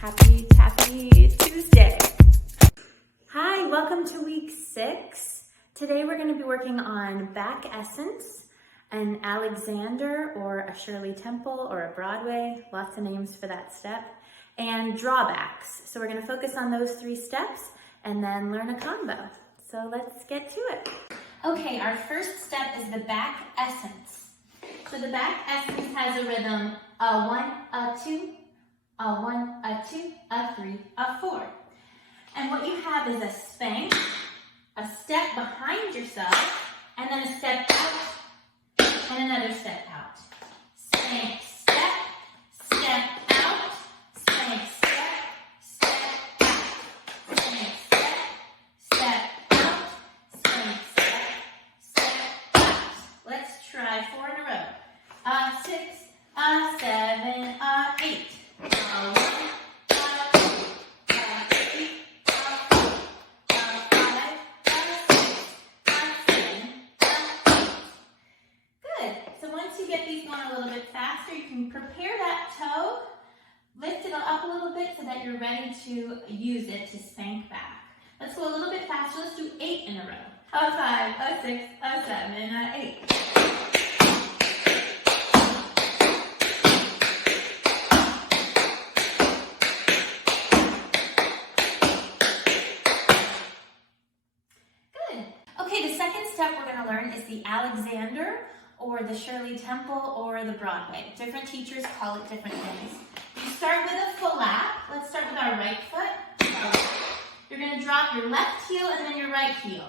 Happy Tuesday. Hi, welcome to week 6. Today we're going to be working on back essence, an Alexander or a Shirley Temple or a Broadway, lots of names for that step, and drawbacks. So we're going to focus on those 3 steps and then learn a combo. So let's get to it. Okay, our first step is the back essence. So the back essence has a rhythm, a 1, a 2, a 1, a 2, a 3, a 4. And what you have is a spank, a step behind yourself, and then a step out, and another step out. Spank, step, step out, spank, step, step out, spank, step, step out, spank, step, step out. Let's try 4 in a row. A 6, a 7, a 8. Prepare that toe, lift it up a little bit so that you're ready to use it to spank back. Let's go a little bit faster. Let's do 8 in a row. A 5, a 6, a 7, a 8. Good. Okay, the second step we're going to learn is the Alexander, or the Shirley Temple, or the Broadway. Different teachers call it different things. You start with a flap. Let's start with our right foot. You're going to drop your left heel and then your right heel.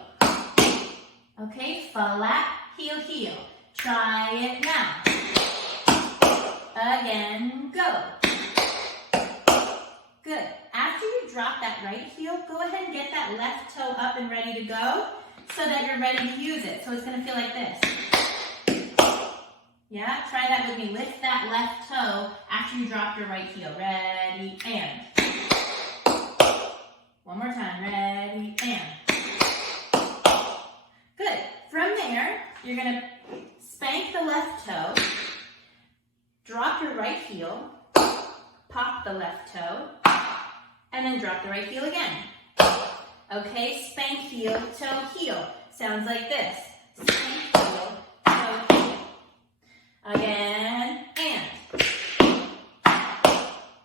Okay, flap, heel, heel. Try it now. Again, go. Good. After you drop that right heel, go ahead and get that left toe up and ready to go so that you're ready to use it. So it's going to feel like this. Yeah, try that with me. Lift that left toe after you drop your right heel. Ready, and. One more time. Ready, and. Good. From there, you're going to spank the left toe, drop your right heel, pop the left toe, and then drop the right heel again. Okay, spank heel, toe, heel. Sounds like this. Spank heel, toe, heel. Again, and.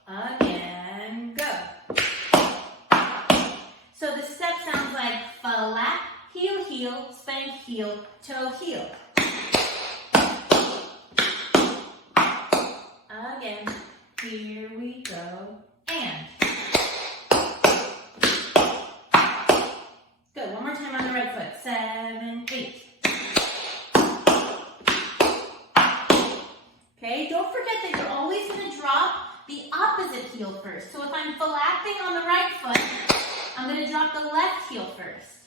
Again, go. So the step sounds like flap, heel, heel, spank, heel, toe, heel. Again, here we go, and. Good, one more time on the right foot. 7, 8. Okay, don't forget that you're always going to drop the opposite heel first. So if I'm flapping on the right foot, I'm going to drop the left heel first.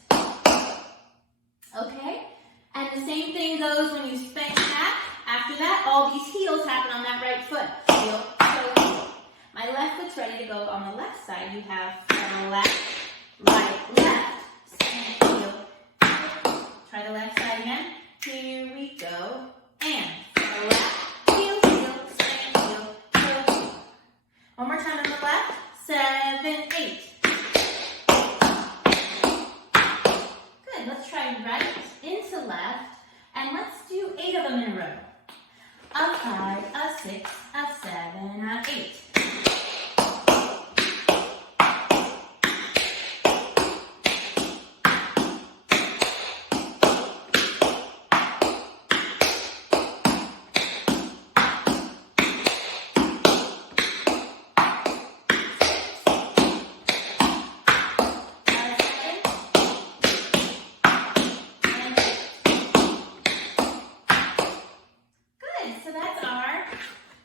Okay? And the same thing goes when you spank back. After that, all these heels happen on that right foot. Heel, toe, heel. My left foot's ready to go on the left side. You have left, right, left, spank, heel. Try the left side again. Here we go. And left. One more time on the left. 7, 8. Good. Let's try right into left. And let's do 8 of them in a row. A 5, a 6, a 7, a 8.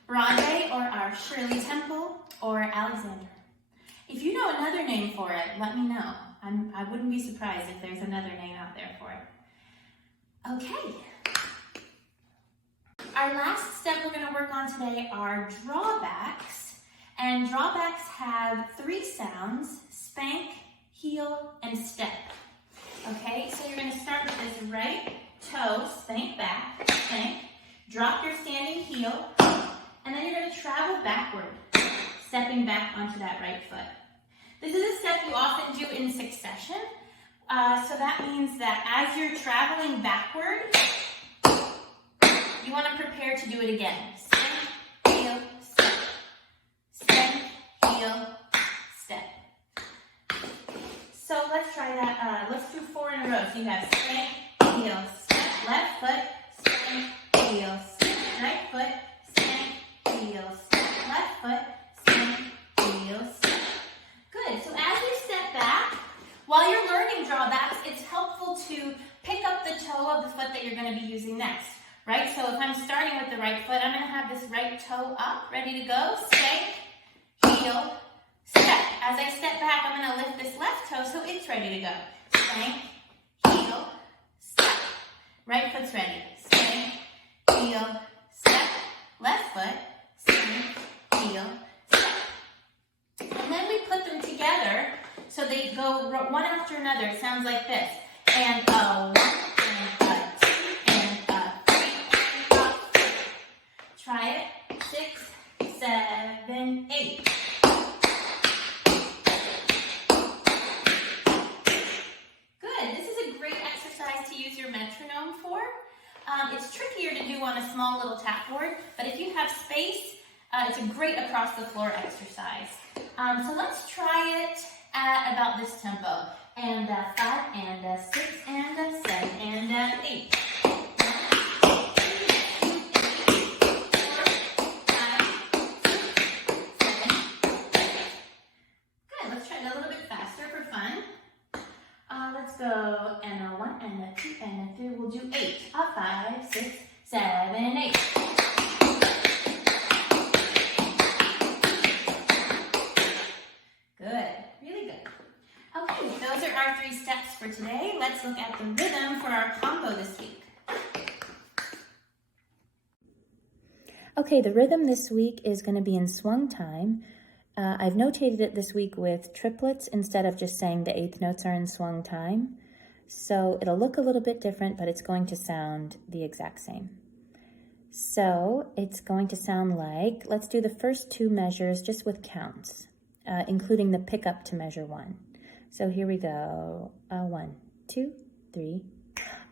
Broadway, or our Shirley Temple, or Alexander. If you know another name for it, let me know. I wouldn't be surprised if there's another name out there for it. Okay. Our last step we're going to work on today are drawbacks. And drawbacks have 3 sounds: spank, heel, and step. Okay, so you're going to start with this right toe, spank back, spank, drop your standing heel, and then you're going to travel backward. stepping back onto that right foot. This is a step you often do in succession. So that means that as you're traveling backward, you want to prepare to do it again. Spank, heel, step. Spank, heel, step. So let's try that. Let's do 4 in a row. So you have spank, heel, step. Left foot, spank, heel, step. Right foot, spank, heel, step. Left foot, spank, heel, step. Good. So as you step back, while you're learning drawbacks, it's helpful to pick up the toe of the foot that you're going to be using next, right? So if I'm starting with the right foot, I'm going to have this right toe up, ready to go. Spank, heel, step. As I step back, I'm going to lift this left toe so it's ready to go. Spank, heel, step. Right foot's ready. Spank, heel, step. Left foot, spank, heel, step. And then we put them together so they go one after another. It sounds like this. And a 1, and a 2, and a 3, and a 4. Try it. 6, 7, 8. Good. This is a great exercise to use your metronome for. It's trickier to do on a small little tap board, but if you have space, it's a great across the floor exercise. So let's try it at about this tempo. And 5, and 6, and 7, and 8. 1, 2, 3, 4, 5, 6, 7. Good. Let's try it a little bit faster for fun. Let's go. And a 1, and a 2, and a 3. We'll do 8. 5, 6, 7, and 8. Good. Really good. Okay, those are our 3 steps for today. Let's look at the rhythm for our combo this week. Okay, the rhythm this week is going to be in swung time. I've notated it this week with triplets instead of just saying the 8th notes are in swung time. So it'll look a little bit different, but it's going to sound the exact same. So it's going to sound like, let's do the first 2 measures just with counts, including the pickup to measure 1. So here we go. 1, 2, 3.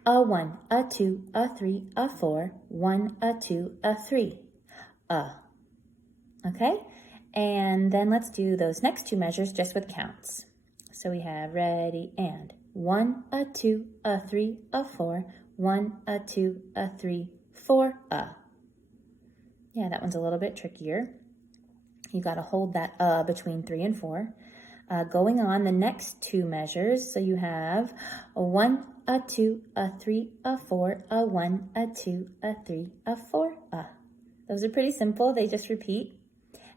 A 1, a 2, a 3, a 4. 1, a 2, a 3. Okay? And then let's do those next 2 measures just with counts. So we have ready and 1, a 2, a 3, a 4. 1, a 2, a 3, 4. Yeah, that one's a little bit trickier. You got to hold that between 3 and 4. Going on the next 2 measures, so you have a 1, a 2, a 3, a 4, a 1, a 2, a 3, a 4. Those are pretty simple. They just repeat.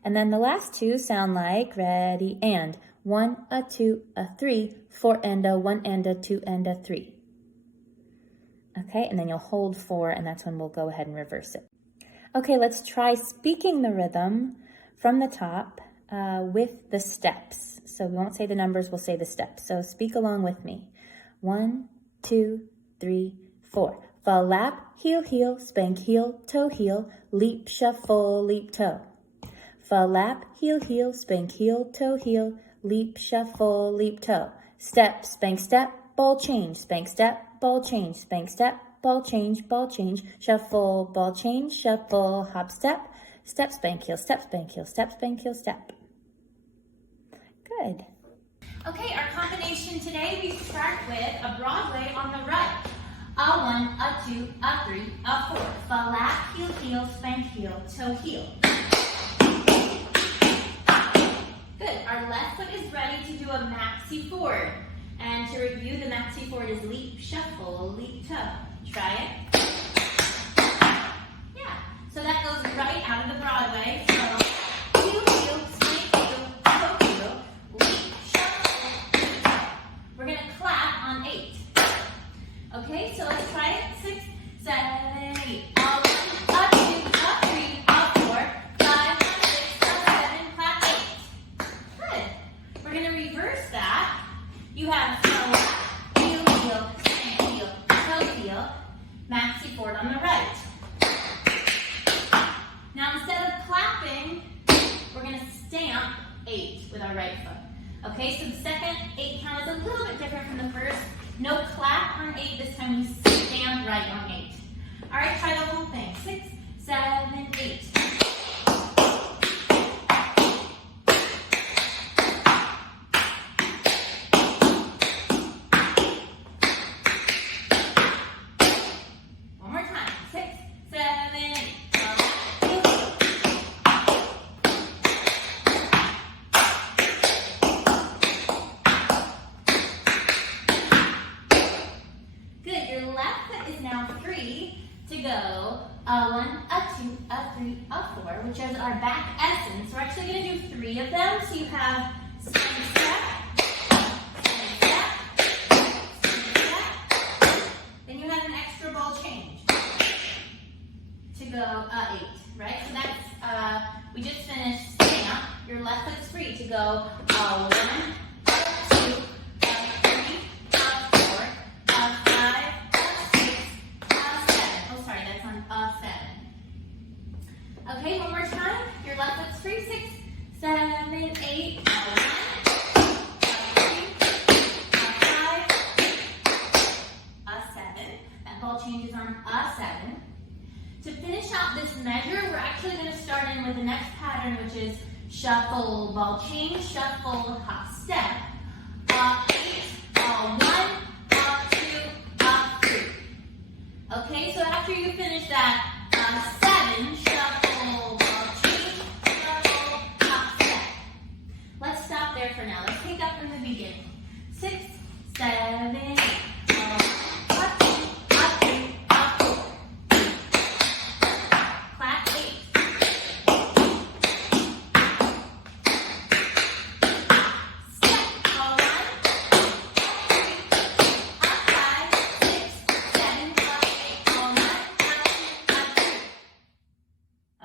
And then the last 2 sound like ready and 1, a 2, a 3, 4, and a 1, and a 2, and a 3. Okay, and then you'll hold 4, and that's when we'll go ahead and reverse it. Okay, let's try speaking the rhythm from the top with the steps. So we won't say the numbers, we'll say the steps. So speak along with me. 1, 2, 3, 4. Fall lap, heel, heel, spank, heel, leap, shuffle, leap, toe. Fall lap, heel, heel, spank, heel, leap, shuffle, leap, toe. Step, spank, step, ball change, spank, step, ball change, spank, step, ball change, shuffle, ball change, shuffle, hop, step, step, spank, heel, step, spank, heel, step, spank, heel, step. Good. Okay, our combination today, we start with a Broadway on the right. A 1, a 2, a 3, a 4. Fall lap, heel, heel, spank, heel, toe, heel. Good. Our left foot is ready to do a maxi forward. And to review, the maxi forward is leap, shuffle, leap, toe. Try it. Yeah. So that goes right out of the Broadway. So heel, heel, spank, heel, toe, heel, leap, shuffle, leap, toe. We're going to clap on 8. Okay, so let's try it. 6, 7, 8. A 1, a 2, a 3, a 4, 5, 6, a 7, clap 8. Good. We're going to reverse that. You have heel, heel, spank, heel, toe, heel, maxi stamp 8 with our right foot. Okay, so the second 8 count is a little bit different from the first. No clap on 8, this time we stamp right on 8. All right, try the whole thing. 6, 7, 8. To go 1, 2, 3, 4, which is our back essence. We're actually going to do 3 of them. So you have spin step, spin step, spin step. Then you have an extra ball change to go 8, right? So that's, we just finished stamp. Your left foot's free to go 1, 2, 3, 4, 5, 6, 7. Okay, one more time. Your left foot's free. 6, 7, 8, 1, 3, 5, 7. That ball changes on 7. To finish out this measure, we're actually going to start in with the next pattern, which is shuffle, ball change, shuffle, hop, step. 8, 1, 2, 3. Okay, so after you finish that 7, shuffle, ball change, shuffle, hop, step. Let's stop there for now. Let's pick up from the beginning. 6, 7, 8. Up, 2, up, 3, up, 4. Clap 8. Step, 1, 3, up 5, 6, 7, up 8, 1, up 2, up 3.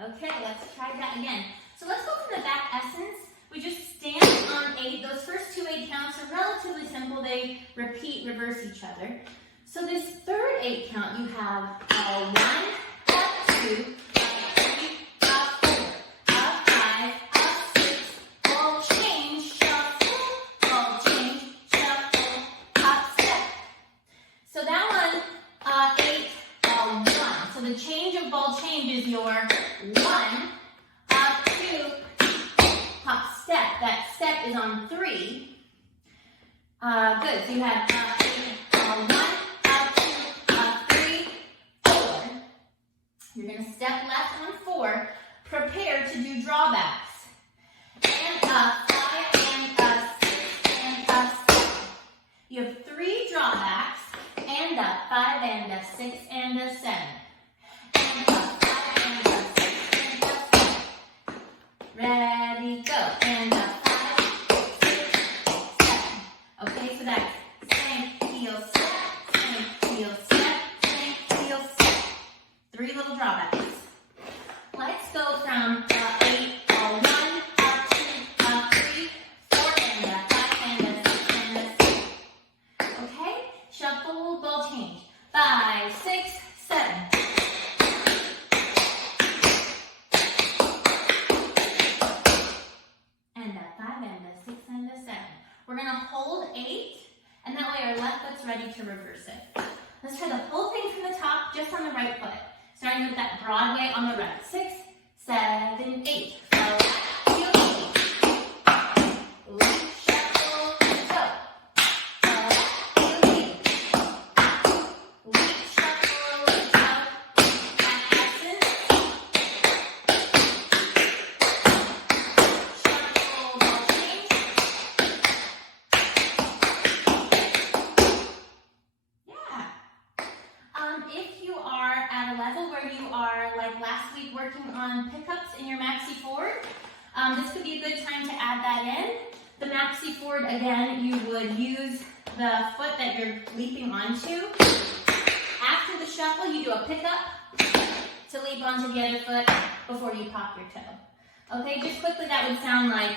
Okay, let's try that again. So let's go from the back essence. We just stand on 8. Those first 2 8 counts are relatively simple. They repeat, reverse each other. So this third 8 count, you have 1, up 2, up 3, up 4, up 5, up 6, ball change, shuffle, ball change, shuffle, hop, step. So that one, 8, 1. So the change of ball change is your 1, up 2, hop, step. That step is on 3. Good. So you have 1, up 2, up 3, 4. You're going to step left on 4. Prepare to do drawbacks. And 5, and 6, and 7. You have 3 drawbacks, and 5, and 6, and 7. And 5, and 6, and 7. Ready, go. And 5, 6, 7. Okay, so that's same heel step, same heel step, same heel step. 3 little drawbacks. Let's go from 8, 1, up 2, up 3, 4, and 5, and 6, and 7. Okay, shuffle, ball change. 5, 6, 7. And 5, and 6, and 7. We're going to hold 8, and that way our left foot's ready to reverse it. Let's try the whole thing from the top, just on the right foot. Starting with that Broadway on the right. 6, 7, 8. If you are at a level where you are, like last week, working on pickups in your maxi forward, this could be a good time to add that in. The maxi forward, again, you would use the foot that you're leaping onto. After the shuffle, you do a pickup to leap onto the other foot before you pop your toe. Okay, just quickly, that would sound like...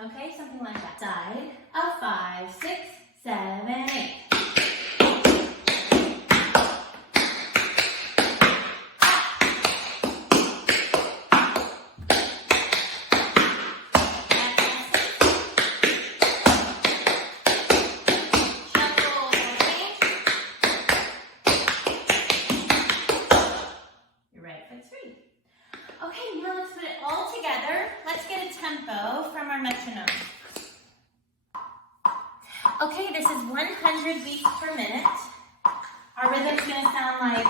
Okay, something like that. Side of 5, 6, 7, 8. tempo from our metronome. Okay, this is 100 beats per minute. Our rhythm's gonna sound like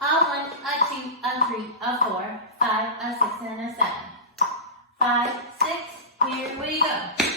a 1, a 2, a 3, a 4, 5, a 6, and a 7. 5, 6, here we go.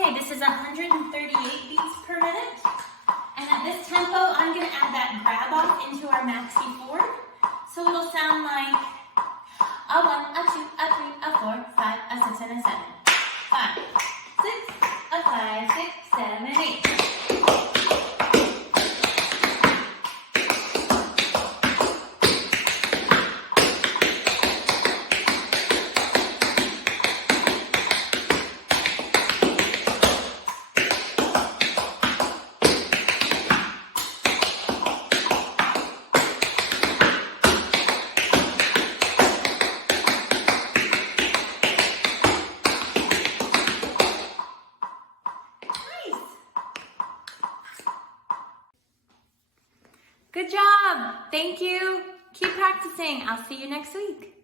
Okay, this is 138 beats per minute. And at this tempo, I'm going to add that grab off into our maxi 4. So it'll sound like a 1, a 2, a 3, a 4, 5, a 6, and a 7. 5, 6, a 5, 6, 7, 8. Good job. Thank you. Keep practicing. I'll see you next week.